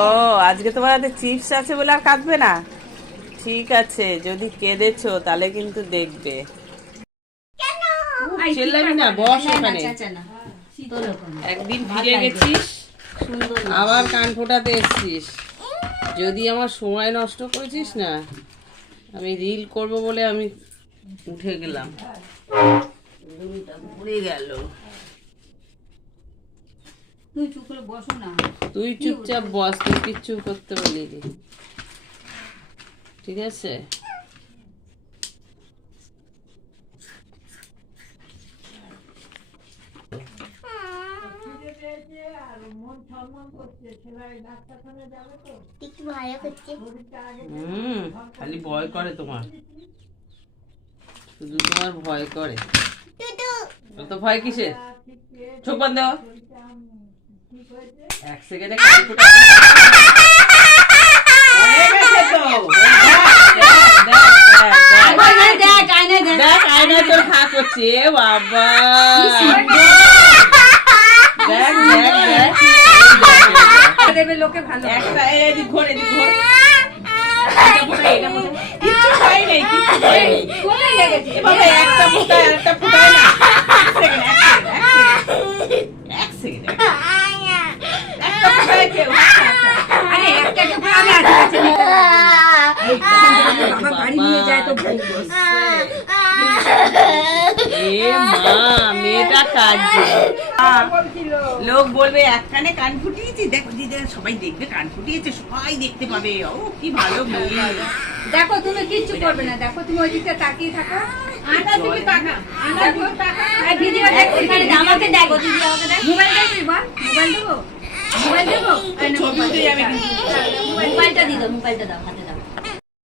ও আজকে তোমার হাতে চিপস আছে বলে আর কাঁদবে না। ঠিক আছে, যদি কেঁদেছো তাহলে কিন্তু দেখবে। চেল্লাবি না, বস ওখানে। একদিন ফিরে গেছিস, আবার কান ফোটাতে এসছিস। যদি আমার সময় নষ্ট করেছিস না, আমি রিল করব বলে আমি উঠে গেলাম, ঘুরে গেল। তুই চুপ করে বসো না, তুই চুপচাপ বস, তুই কিচ্ছু করতে বলি। ঠিক আছে, খালি ভয় করে তোমার, শুধু তোমার ভয় করে। তো ভয় কিসে? চোখ বন্ধ, এক সেকেন্ডে তোর খা করছে বাবা। দেখ দেখ দেখ লোকে ভালো একটা এদিক ঘোর, এদিক ঘোর। কিচ্ছু খাই নাই, কিচ্ছু খাই নাই। এভাবে একটা ফুটায় আরেকটা ফুটায় না। এক সেকেন্ড একটা ফুটায় কেউ। আরে একটা তো আমি আছে বাবা গাড়ি নিয়ে যায় তো ভুল বসছে। এ মা, মেয়েটা কাঁদছে। লোক বলবে এক কানে কান ফুটিয়েছি, দেখো দিদি সবাই দেখবে, কান ফুটিয়েছে, সবাই দেখতে পাবে। ও কি ভালো মেয়ে। দেখো তুমি কিচ্ছু করবে না, দেখো তুমি ওই দিকটা তাকিয়ে থাকো। আটা তুমি টাকা, আটা তুমি টাকা। এই ভিডিও দেখছি, আমাকে দেখো, দিদি আমাকে দেখো। মোবাইল দেখবি বল, মোবাইল দেবো, মোবাইল দেবো। ছবি উঠে যাবে কিন্তু। মোবাইলটা দিও, মোবাইলটা দাও, হাতে দাও।